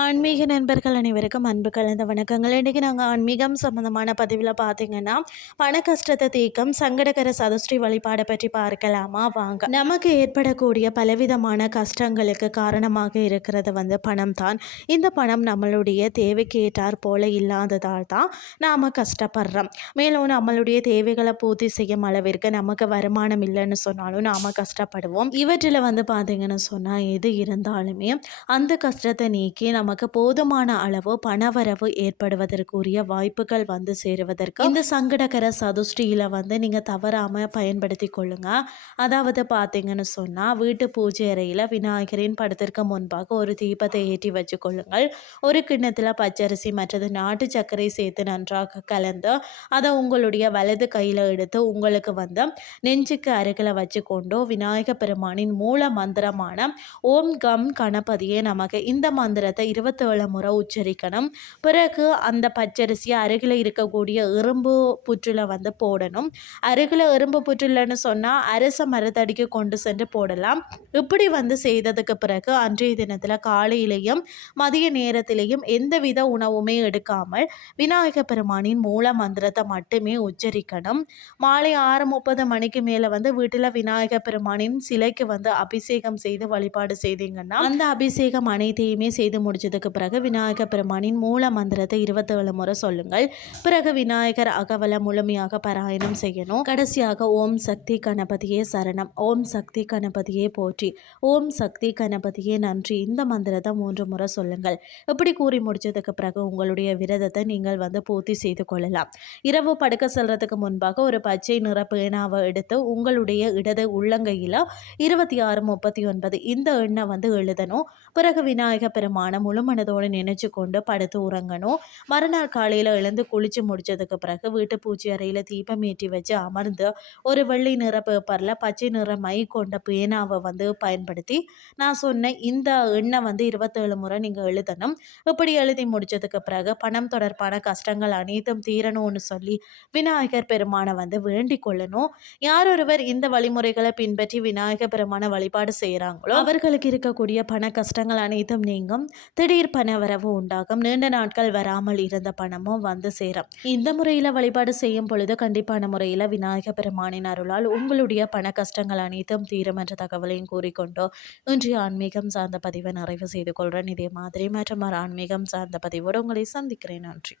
ஆன்மீக நண்பர்கள் அனைவருக்கும் அன்பு கலந்த வணக்கங்கள். இன்றைக்கி நாங்கள் ஆன்மீகம் சம்மந்தமான பதிவில் பார்த்தீங்கன்னா பண கஷ்டத்தை தீக்கம் சங்கடகர சதுஸ்ரீ வழிபாடை பற்றி பார்க்கலாமா? வாங்க. நமக்கு ஏற்படக்கூடிய பலவிதமான கஷ்டங்களுக்கு காரணமாக இருக்கிறது வந்து பணம் தான் இந்த பணம் நம்மளுடைய தேவைக்கு ஏற்றார் போல இல்லாததால் தான் நாம் கஷ்டப்படுறோம். மேலும் நம்மளுடைய தேவைகளை பூர்த்தி செய்யும் அளவிற்கு நமக்கு வருமானம் இல்லைன்னு சொன்னாலும் நாம் கஷ்டப்படுவோம். இவற்றில் வந்து பார்த்தீங்கன்னு சொன்னால் எது இருந்தாலுமே அந்த கஷ்டத்தை நீக்கி நமக்கு போதுமான அளவு பணவரவு ஏற்படுவதற்குரிய வாய்ப்புகள் வந்து சேருவதற்கு இந்த சங்கடகர சதுஷ்டியில் வந்து நீங்கள் தவறாமல் பயன்படுத்தி கொள்ளுங்க. அதாவது பார்த்தீங்கன்னு சொன்னால் வீட்டு பூஜை அறையில் விநாயகரின் படத்திற்கு முன்பாக ஒரு தீபத்தை ஏற்றி வச்சு கொள்ளுங்கள். ஒரு கிண்ணத்தில் பச்சரிசி மற்றது நாட்டு சர்க்கரை சேர்த்து நன்றாக கலந்து அதை உங்களுடைய வலது கையில் எடுத்து உங்களுக்கு வந்து நெஞ்சுக்கு அருகில் வச்சு கொண்டோ விநாயக பெருமானின் மூல மந்திரமான ஓம் கம் கணபதியே நமக்கு இந்த மந்திரத்தை இருபத்தேழு முறை உச்சரிக்கணும். பிறகு அந்த பச்சரிசியை அருகில் இருக்கக்கூடிய எறும்பு புற்றில் வந்து போடணும். அருகில் எறும்பு புற்றில்னு சொன்னால் அரச மரத்தடிக்கு கொண்டு சென்று போடலாம். இப்படி வந்து செய்ததுக்கு பிறகு அன்றைய தினத்தில் காலையிலையும் மதிய நேரத்திலையும் எந்தவித உணவுமே எடுக்காமல் விநாயக பெருமானின் மூல மந்திரத்தை மட்டுமே உச்சரிக்கணும். மாலை ஆறு முப்பது மணிக்கு மேலே வந்து வீட்டில் விநாயக பெருமானின் சிலைக்கு வந்து அபிஷேகம் செய்து வழிபாடு செய்தீங்கன்னா அந்த அபிஷேகம் அனைத்தையுமே செய்து முடிச்சதுக்கு பிறகு விநாயகர் பெருமானின் மூல மந்திரத்தை இருபத்தேழு முறை சொல்லுங்கள். பிறகு விநாயகர் அகவலை முழுமையாக பாராயணம் செய்யணும். கடைசியாக ஓம் சக்தி கணபதியே சரணம். ஓம் சக்தி கணபதியே போற்றி. ஓம் சக்தி கணபதியே நன்றி. இந்த மந்திரத்தை மூன்று முறை சொல்லுங்கள். இப்படி கூறி முடிச்சதுக்கு பிறகு உங்களுடைய விரதத்தை நீங்கள் வந்து பூர்த்தி செய்து கொள்ளலாம். இரவு படுக்க செல்றதுக்கு முன்பாக ஒரு பச்சை நிற பேனாவை எடுத்து உங்களுடைய இடது உள்ளங்கையில் இருபத்தி ஆறு முப்பத்தி ஒன்பது இந்த எண்ணை வந்து எழுதணும். பிறகு விநாயகர் பெருமான முழு மனதோடு நினைச்சு கொண்டு படுத்து உறங்கணும். மறுநாள் காலையில் எழுந்து குளிச்சு முடிச்சதுக்கு பிறகு வீட்டு பூச்சி அறையில் தீபம் ஏற்றி வச்சு அமர்ந்து ஒரு வெள்ளை நிற பேப்பரில் பச்சை நிற மை கொண்ட பேனாவை வந்து பயன்படுத்தி நான் சொன்ன இந்த எண்ணை வந்து இருபத்தேழு முறை நீங்கள் எழுதணும். இப்படி எழுதி முடிச்சதுக்கு பிறகு பணம் தொடர்பான கஷ்டங்கள் அனைத்தும் தீரணும்னு சொல்லி விநாயகர் பெருமானை வந்து வேண்டிக் கொள்ளணும். யார் ஒருவர் இந்த வழிமுறைகளை பின்பற்றி விநாயகர் பெருமான வழிபாடு செய்கிறாங்களோ அவர்களுக்கு இருக்கக்கூடிய பண கஷ்டங்கள் அனைத்தும் நீங்கும். திடீர் பண வரவு உண்டாகும். நீண்ட நாட்கள் வராமல் இருந்த பணமும் வந்து சேரும். இந்த முறையில் வழிபாடு செய்யும் பொழுது கண்டிப்பான முறையில் விநாயக பெருமானின் அருளால் உங்களுடைய பண கஷ்டங்கள் அனைத்தும் தீரும் என்ற தகவலையும் கூறிக்கொண்டோ இன்றைய ஆன்மீகம் சார்ந்த பதிவை நிறைவு செய்து கொள்கிறேன் இதே மாதிரி மற்றும் ஆன்மீகம் சார்ந்த பதிவோடு உங்களை சந்திக்கிறேன். நன்றி.